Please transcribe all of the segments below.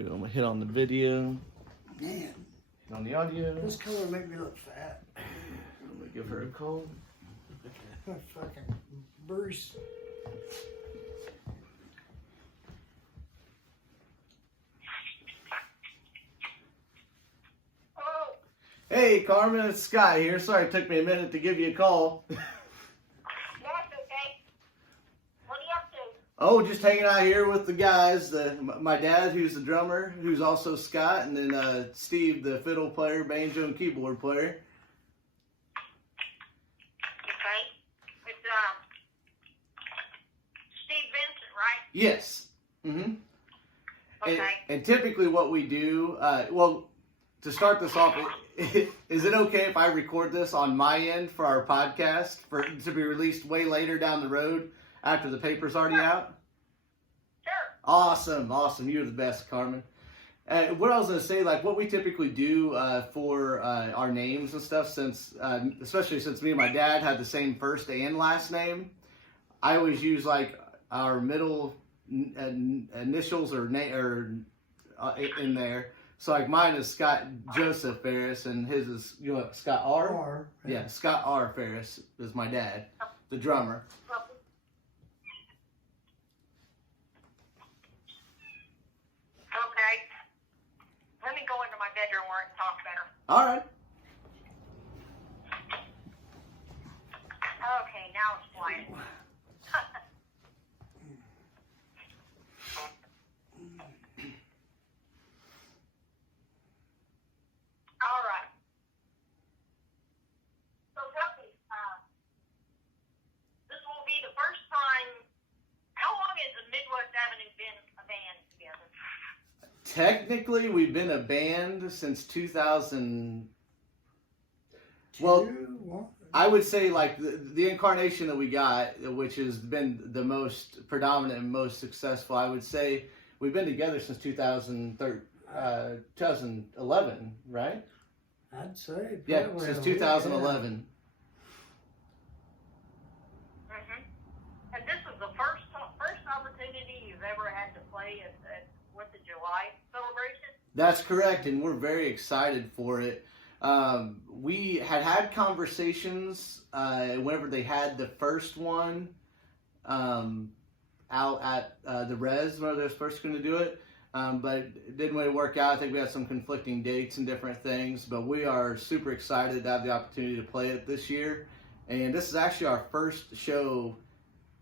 I'm gonna hit on the video. Man, Hit on the audio. this color make me look fat. I'm gonna give her a call. Fucking Bruce. Hey Carmen, it's Sky here. Sorry it took me a minute to give you a call. That's okay. What are you up to? Oh, just hanging out here with the guys. My dad, who's the drummer, who's also Scott, and then Steve, the fiddle player, banjo and keyboard player. Okay. It's Steve Vincent, right? Yes. Mm-hmm. Okay. And typically what we do, to start this off, is it okay if I record this on my end for our podcast to be released way later down the road after the paper's already out? Sure. Awesome. You're the best, Carmen. What I was going to say, like what we typically do for our names and stuff, especially since me and my dad had the same first and last name, I always use like our middle initials or in there. So like mine is Scott Joseph Ferris, and his is Scott R. R. Yeah, Scott R. Ferris is my dad, the drummer. Okay. Let me go into my bedroom where I can talk better. All right. Okay, now it's quiet. All right. So tell me, this will be the first time. How long has the Midwest Avenue been a band together? Technically, we've been a band since 2000. Well, I would say like the incarnation that we got, which has been the most predominant and most successful, I would say we've been together since 2011, right? I'd say. Yeah, since 2011. And this is the first opportunity you've ever had to play at with the July celebration? That's correct, and we're very excited for it. We had conversations whenever they had the first one out at the Res, when they were first going to do it. But it didn't really work out. I think we had some conflicting dates and different things, but we are super excited to have the opportunity to play it this year. And this is actually our first show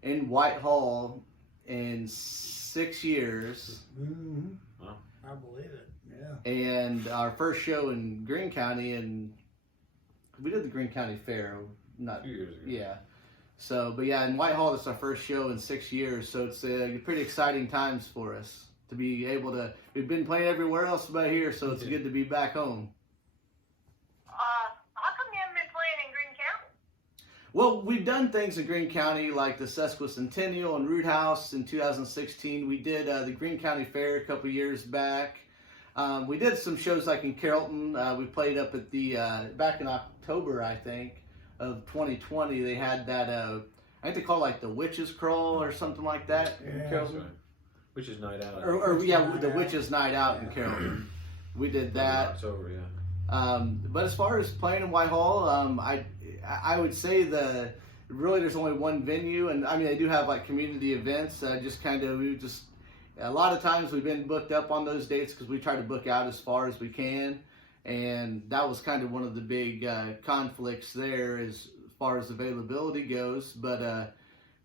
in Whitehall in 6 years. Mm-hmm. Wow. I believe it. Yeah. And our first show in Greene County, and we did the Greene County Fair, not 2 years ago. Yeah. So, but yeah, in Whitehall, this is our first show in 6 years, so it's pretty exciting times for us to be able to. We've been playing everywhere else but here, so it's good to be back home. How come you haven't been playing in Greene County? Well, we've done things in Greene County like the Sesquicentennial and Root House in 2016. We did the Greene County Fair a couple years back. We did some shows like in Carrollton. We played up at the back in October, I think, of 2020. They had that I think they call it like the Witches Crawl or something like that. Yeah. Carrollton. Witches Night Out. The Witches Night Out in Carrollton. We did that. October, yeah. But as far as playing in Whitehall, I would say really there's only one venue, and I mean they do have like community events. A lot of times we've been booked up on those dates because we try to book out as far as we can, and that was kind of one of the big conflicts there as far as availability goes. But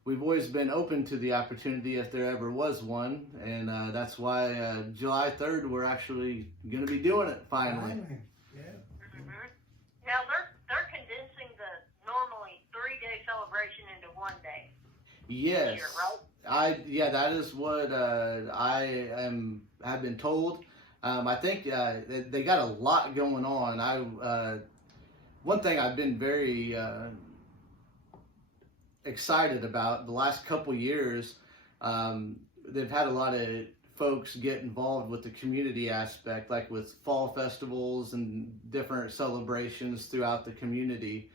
we've always been open to the opportunity if there ever was one, and that's why July 3rd we're actually going to be doing it finally. Yeah. Now they're condensing the normally 3-day celebration into 1 day. Yes. Here, right? That is what have been told. I think they got a lot going on. One thing I've been very excited about the last couple years. They've had a lot of folks get involved with the community aspect, like with fall festivals and different celebrations throughout the community.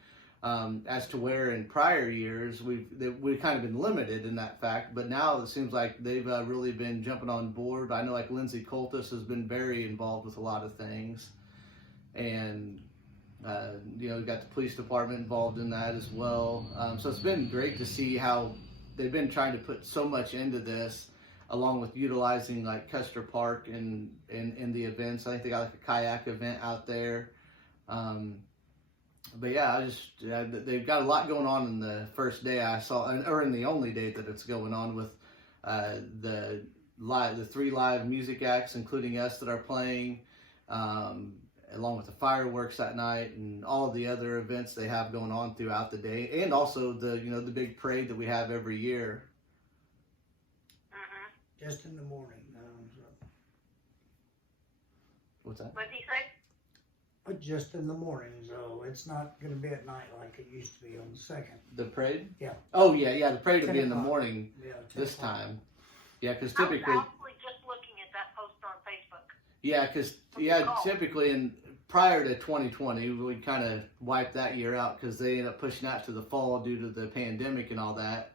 as to where in prior years we've kind of been limited in that fact, but now it seems like they've really been jumping on board. I know like Lindsay Coltis has been very involved with a lot of things, and you know, we got the police department involved in that as well. So it's been great to see how they've been trying to put so much into this, along with utilizing like Custer Park in the events. I think they got like a kayak event out there. But yeah, they've got a lot going on in the first day I saw, or in the only day that it's going on, with the 3 live music acts, including us, that are playing, along with the fireworks that night and all the other events they have going on throughout the day, and also the big parade that we have every year. Just in the morning. What's that? What'd he say? But just in the mornings, though. It's not going to be at night like it used to be on the 2nd. The parade? Yeah. Oh yeah. The parade will be in the 10 o'clock. morning Yeah, 10 this o'clock. time. Yeah, because I was typically. actually just looking at that post on Facebook. Yeah, because typically prior to 2020, we kind of wiped that year out because they ended up pushing out to the fall due to the pandemic and all that.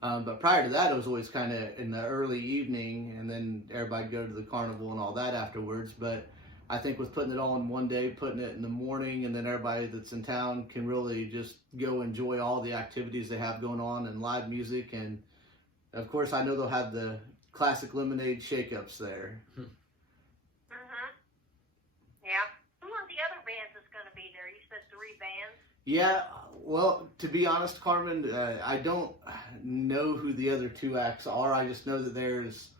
But prior to that, it was always kind of in the early evening, and then everybody go to the carnival and all that afterwards. But I think with putting it all in one day, putting it in the morning, and then everybody that's in town can really just go enjoy all the activities they have going on and live music. And of course, I know they'll have the classic lemonade shake-ups there. Yeah. Who are the other bands that's going to be there? You said 3 bands? Yeah, well, to be honest, Carmen, I don't know who the other 2 acts are. I just know that there's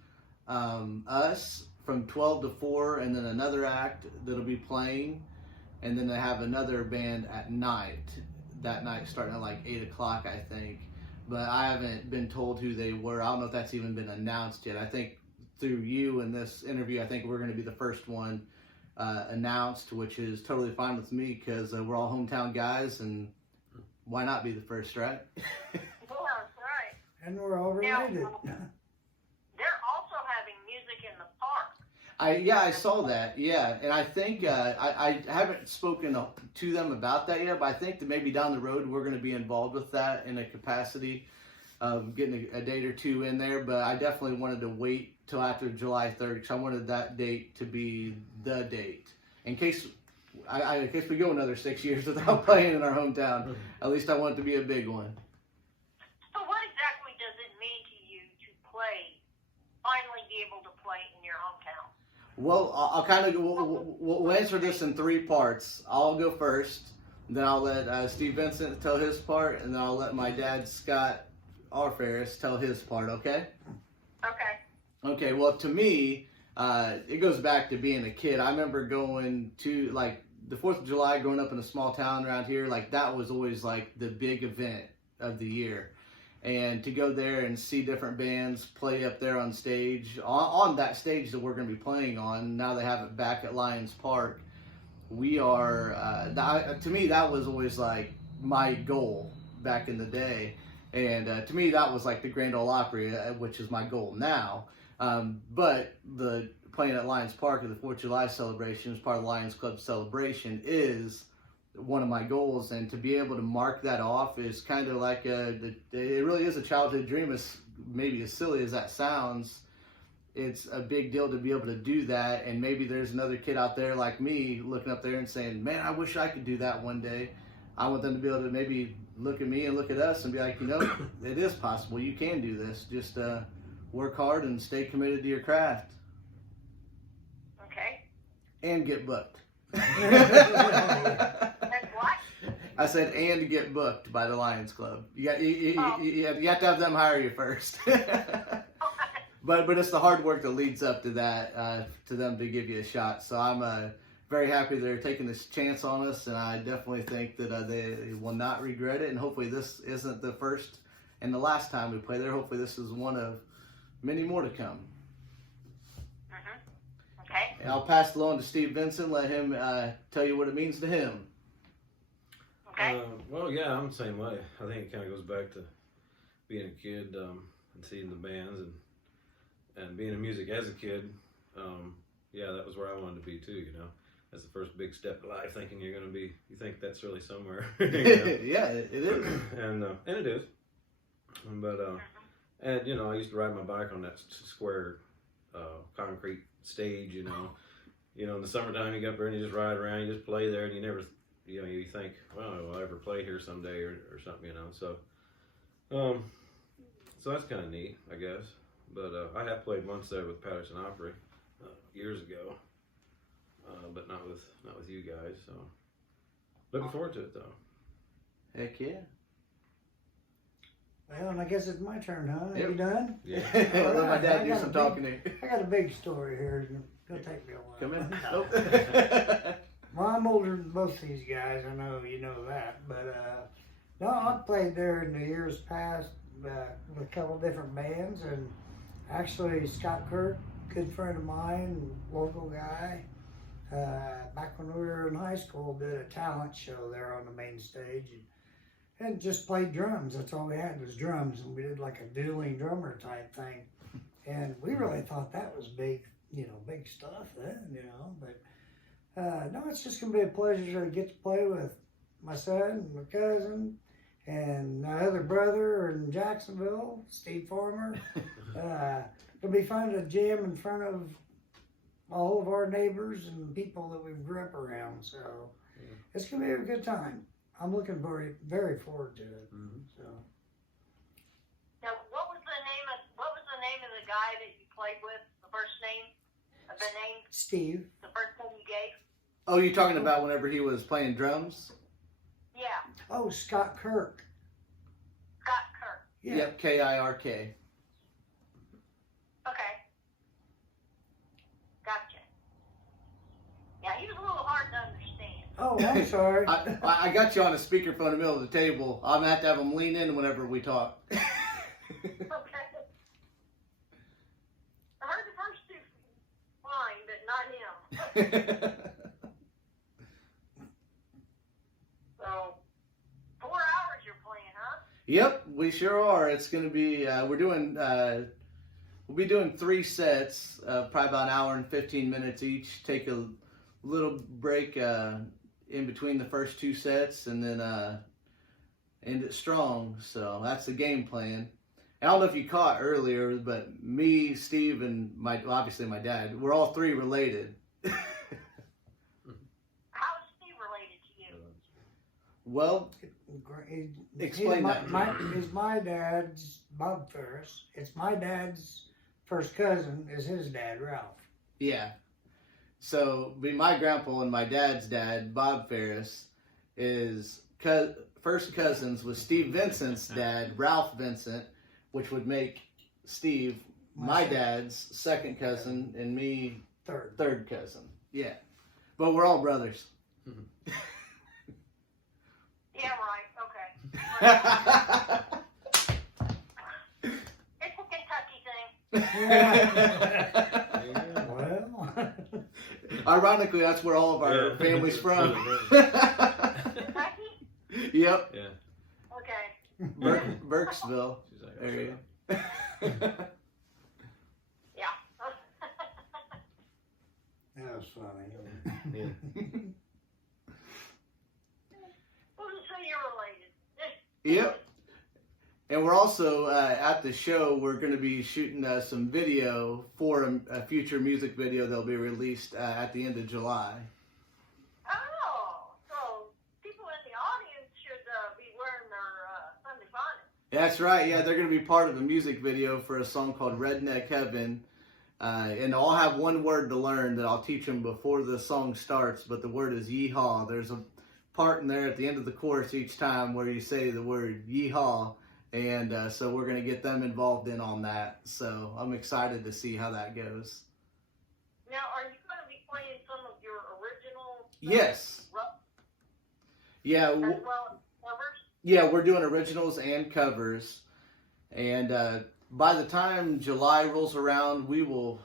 us from 12 to 4, and then another act that'll be playing, and then they have another band at night, that night starting at like 8 o'clock, I think. But I haven't been told who they were. I don't know if that's even been announced yet. I think through you in this interview, I think we're going to be the first one announced, which is totally fine with me, because we're all hometown guys, and why not be the first, right? Yeah, that's right. And we're all Now, related. they're also having music in the park. I saw that, yeah, and I think I haven't spoken to them about that yet, but I think that maybe down the road we're going to be involved with that in a capacity of getting a date or 2 in there. But I definitely wanted to wait till after July 3rd, because I wanted that date to be the date, in case in case we go another 6 years without playing in our hometown. At least I want it to be a big one. So what exactly does it mean to you to finally be able to play in your hometown? Well, I'll kind of we'll answer this in 3 parts. I'll go first, then I'll let Steve Vincent tell his part, and then I'll let my dad, Scott R. Ferris, tell his part, okay? Okay. Okay, well, to me, it goes back to being a kid. I remember going to, like, the 4th of July, growing up in a small town around here, like, that was always, like, the big event of the year. And to go there and see different bands play up there on stage, on that stage that we're going to be playing on, now they have it back at Lions Park, we are, to me, that was always, like, my goal back in the day. And to me, that was like the Grand Ole Opry, which is my goal now. But the playing at Lions Park at the 4th of July celebration as part of the Lions Club celebration is one of my goals. And to be able to mark that off is kind of like it really is a childhood dream. As maybe as silly as that sounds, it's a big deal to be able to do that. And maybe there's another kid out there like me looking up there and saying, man, I wish I could do that one day. I want them to be able to maybe look at me and look at us and be like, you know, it is possible. You can do this. Just work hard and stay committed to your craft. Okay. And get booked. That's what? I said, and get booked by the Lions Club. You have to have them hire you first. But it's the hard work that leads up to that, to them to give you a shot. So I'm very happy they're taking this chance on us, and I definitely think that they will not regret it. And hopefully this isn't the first and the last time we play there. Hopefully this is one of many more to come. Okay. And I'll pass it along to Steve Vincent. Let him tell you what it means to him. Okay. Well, yeah, I'm the same way. I think it kind of goes back to being a kid and seeing the bands and being in music as a kid. Yeah, that was where I wanted to be too, you know. that's the first big step in life. Thinking you're going to be, you think that's really somewhere. Yeah, it is. And it is. But and I used to ride my bike on that square concrete stage. In the summertime you go up there and you just ride around, you just play there, and you never, you think, well, will I ever play here someday or something, So, so that's kind of neat, I guess. But I have played once there with Patterson Opry years ago, but not with you guys. So, looking forward to it though. Heck yeah. Well, and I guess it's my turn, huh? Yep. You done? Yeah. Let my dad I do got some a talking to you. I got a big story here. It's gonna take me a while. Come in. Nope. Well, I'm older than both these guys. I know you know that, but no, I've played there in the years past with a couple different bands, and actually Scott Kirk, good friend of mine, local guy. Back when we were in high school, did a talent show there on the main stage, and just played drums. That's all we had was drums, and we did like a dueling drummer type thing, and we really thought that was big, big stuff then, but. No, it's just going to be a pleasure to get to play with my son, my cousin, and my other brother in Jacksonville, Steve Farmer. It'll be fun to jam in front of all of our neighbors and people that we grew up around. So it's going to be a good time. I'm looking very forward to it. Mm-hmm. So. Now, what was the name of the guy that you played with? The first name of the name? Steve. The first name you gave? Oh, you're talking about whenever he was playing drums? Yeah, Oh, Scott Kirk. Scott Kirk. Yeah. Yep, Kirk. Okay. Gotcha. Yeah, he was a little hard to understand. Oh, I'm sorry. I got you on a speakerphone in the middle of the table. I'm going to have to have him lean in whenever we talk. Okay. I heard the first two fine, but not him. So, 4 hours you're playing, huh? Yep, we sure are. It's going to be, we'll be doing 3 sets, probably about an hour and 15 minutes each. Take a little break in between the first 2 sets, and then end it strong. So that's the game plan. I don't know if you caught earlier, but me, Steve, and obviously my dad, we're all 3 related. How is Steve related to you? Well, explain that. He's my dad's Bob Ferris. It's my dad's first cousin is his dad, Ralph. Yeah. So, my grandpa and my dad's dad, Bob Ferris, is first cousins with Steve Vincent's dad, Ralph Vincent, which would make Steve my dad's second cousin and me third cousin. Yeah. But we're all brothers. Yeah, right. Okay. It's a Kentucky thing. Well, Ironically, that's where all of our family's from. Kentucky? Yep. Yeah. Okay. Burkesville She's like, area. Yeah. that was funny. Yeah. Who just say you're related? Yep. And we're also at the show. We're going to be shooting some video for a future music video that'll be released at the end of July. Oh, so people in the audience should be wearing their Sunday bonnet. That's right. Yeah, they're going to be part of a music video for a song called Redneck Heaven. And I'll have one word to learn that I'll teach them before the song starts, but the word is yeehaw. There's a part in there at the end of the chorus each time where you say the word yeehaw. And so we're going to get them involved in on that. So I'm excited to see how that goes. Now, are you going to be playing some of your original? Yes. Yeah. As well as covers? Yeah, we're doing originals and covers. And by the time July rolls around, we will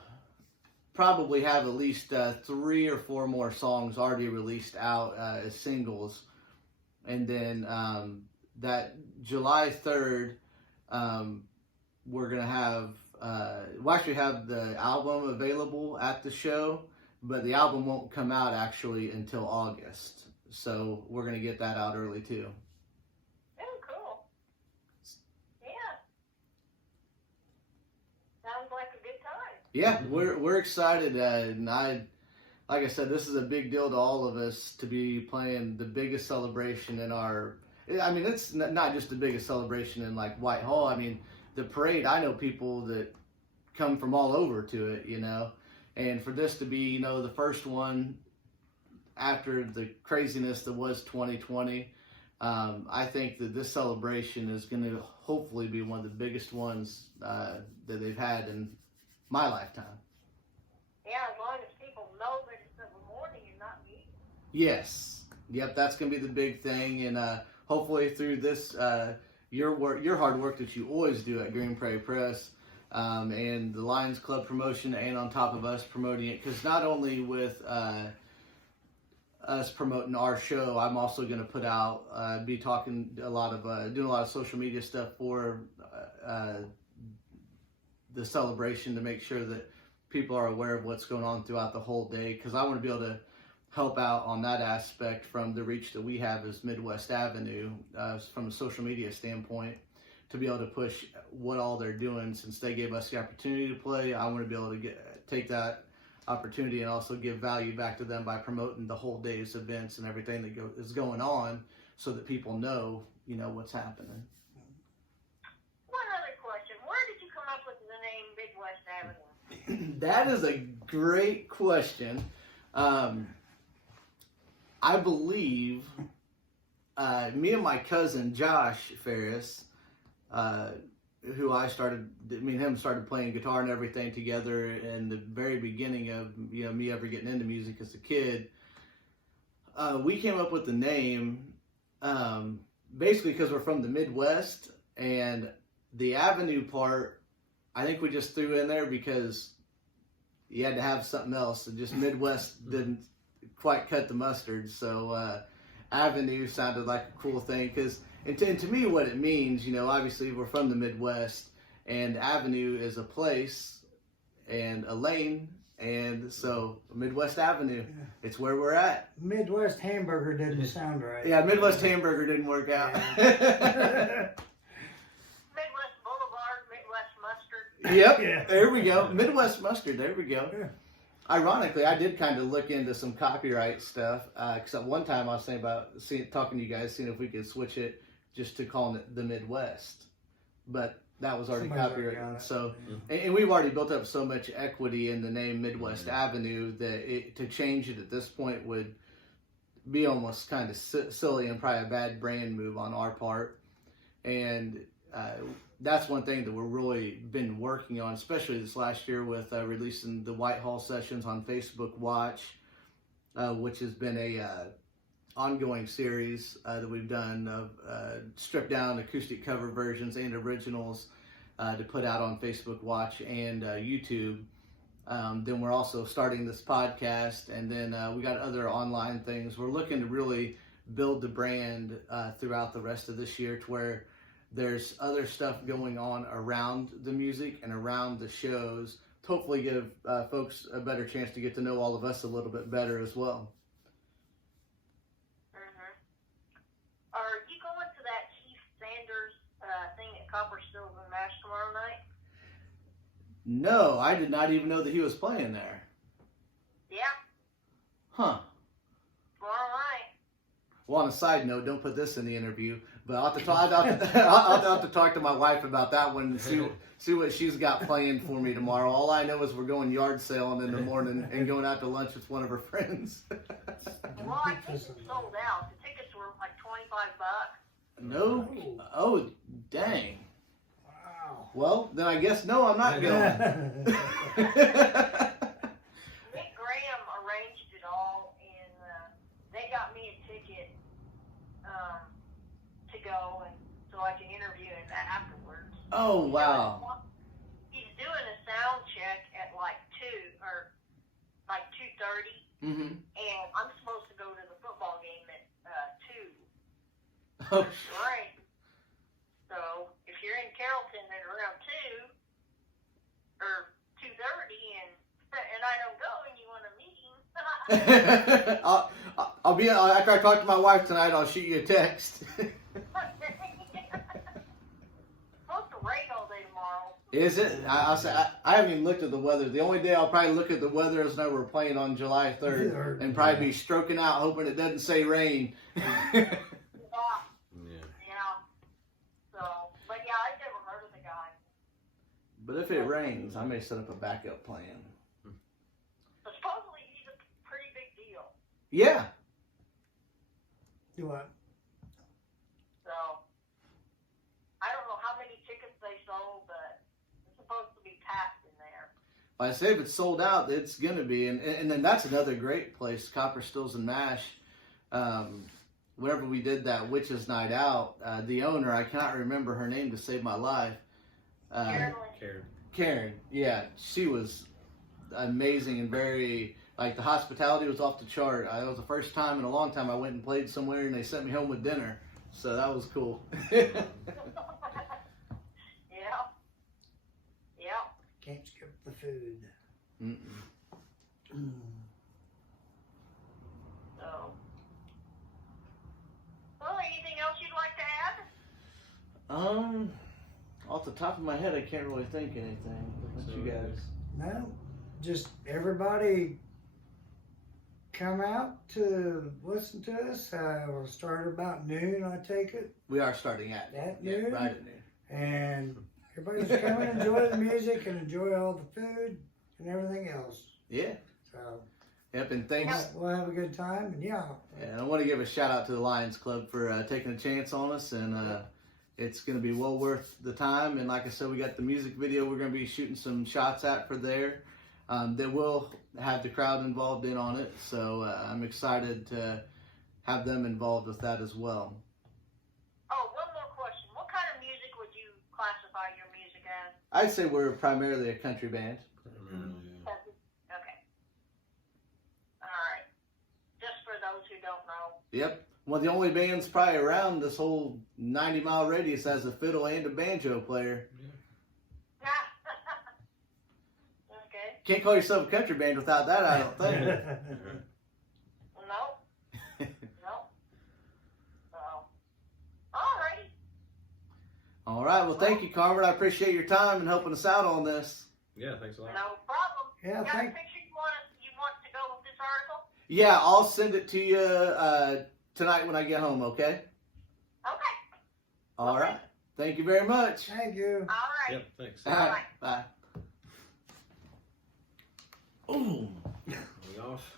probably have at least 3 or 4 more songs already released out as singles. And then that July 3rd, we're going to have, we'll actually have the album available at the show. but the album won't come out actually until August. So we're gonna get that out early too. Oh, cool. Yeah. Sounds like a good time. Yeah, we're excited, and like I said, this is a big deal to all of us to be playing the biggest celebration in our. I mean, it's not just the biggest celebration in like Whitehall. I mean, the parade. I know people that come from all over to it, you know, and for this to be, you know, the first one after the craziness that was 2020, I think that this celebration is going to hopefully be one of the biggest ones that they've had in my lifetime. Yeah, as long as people know that it's in the morning and not me. Yes. Yep, that's going to be the big thing, and hopefully through this, your hard work that you always do at Green Prairie Press, and the Lions Club promotion, and on top of us promoting it, because not only with us promoting our show, I'm also going to put out, be talking a lot of, doing a lot of social media stuff for the celebration to make sure that people are aware of what's going on throughout the whole day, because I want to be able to help out on that aspect from the reach that we have as Midwest Avenue, from a social media standpoint, to be able to push what all they're doing. Since they gave us the opportunity to play, I want to be able to take that opportunity and also give value back to them by promoting the whole day's events and everything that is going on, so that people know, you know, what's happening. One other question. Where did you come up with the name Midwest Avenue? That is a great question. I believe me and my cousin Josh Ferris, who me and him started playing guitar and everything together in the very beginning of, you know, me ever getting into music as a kid. We came up with the name basically because we're from the Midwest, and the Avenue part, I think we just threw in there because you had to have something else. And just Midwest didn't quite cut the mustard, so Avenue sounded like a cool thing, because and to me what it means, you know, obviously we're from the Midwest, and Avenue is a place and a lane, and so Midwest Avenue, it's where we're at. Midwest Hamburger didn't sound right. Yeah, Midwest Hamburger didn't work out. Midwest Boulevard, Midwest Mustard. Yep, Yeah. There we go. Midwest Mustard, there we go. Yeah. Ironically, I did kind of look into some copyright stuff, because at one time I was thinking about talking to you guys, seeing if we could switch it just to calling it the Midwest, but that was already Somebody's already copyrighted. got it. So, and we've already built up so much equity in the name Midwest Avenue that to change it at this point would be almost kind of silly and probably a bad brand move on our part. And that's one thing that we're really been working on, especially this last year with releasing the Whitehall sessions on Facebook Watch, which has been a ongoing series that we've done of stripped down acoustic cover versions and originals to put out on Facebook Watch and YouTube. Then we're also starting this podcast, and then we got other online things. We're looking to really build the brand throughout the rest of this year, to where there's other stuff going on around the music and around the shows to hopefully give folks a better chance to get to know all of us a little bit better as well. Are you going to that Keith Sanders thing at Copper Stills and Mash tomorrow night? No, I did not even know that he was playing there. Yeah, Huh. tomorrow night. Well, on a side note, don't put this in the interview, but I'll have to talk to my wife about that one and see what she's got planned for me tomorrow. All I know is we're going yard sailing in the morning and going out to lunch with one of her friends. Well, I think it's sold out. The tickets were like $25. No? Oh, dang. Wow. Well, then I guess no, I'm not going. Nick Graham arranged it all, and they got me a ticket to go, and so I can interview him afterwards. Oh, wow. He's doing a sound check at like 2 or like 2:30, Mm-hmm. and I'm supposed to go to the football game at 2. Oh, Right. So if you're in Carrollton at around 2 or 2:30, and I don't go, and you want a meeting, I'll be after I talk to my wife tonight. I'll shoot you a text. Supposed to rain all day tomorrow. Is it? I haven't even looked at the weather. The only day I'll probably look at the weather is when we're playing on July 3rd and probably be stroking out, hoping it doesn't say rain. Yeah. So, but yeah, I've never heard of the guy. But if it rains, I may set up a backup plan. But supposedly he's a pretty big deal. Yeah. Do what? So, I don't know how many tickets they sold, but it's supposed to be packed in there. I say if it's sold out, it's gonna be, and then that's another great place, Copper Stills and Mash. Whenever we did that Witches Night Out, the owner, I cannot remember her name to save my life. Karen, yeah, she was amazing and very, like, the hospitality was off the chart. That was the first time in a long time I went and played somewhere and they sent me home with dinner, so that was cool. Yeah. Can't skip the food. So, well, anything else you'd like to add? Off the top of my head, I can't really think anything. What you guys? No, just everybody come out to listen to us. We'll start about noon, I take it. We are starting at noon. Right at noon. And everybody's come and enjoy the music and enjoy all the food and everything else. Yeah. So. Yep, and thanks. We'll have a good time, and yeah. And I want to give a shout out to the Lions Club for taking a chance on us, and it's going to be well worth the time. And like I said, we got the music video we're going to be shooting some shots at for there. That will have the crowd involved in on it, so I'm excited to have them involved with that as well. Oh, one more question. What kind of music would you classify your music as? I'd say we're primarily a country band. Okay. All right. Just for those who don't know. Yep. Well, the only band's probably around this whole 90-mile radius has a fiddle and a banjo player. Okay. Can't call yourself a country band without that, I don't think. No. No. So, alrighty. All right. Well, thank you, Carmen. I appreciate your time and helping us out on this. Yeah, thanks a lot. No problem. Yeah, you got a picture you want to go with this article? Yeah, I'll send it to you tonight when I get home, okay? Okay. All right. Thank you very much. Thank you. All right. Yep, thanks. All right. Bye. Are we off?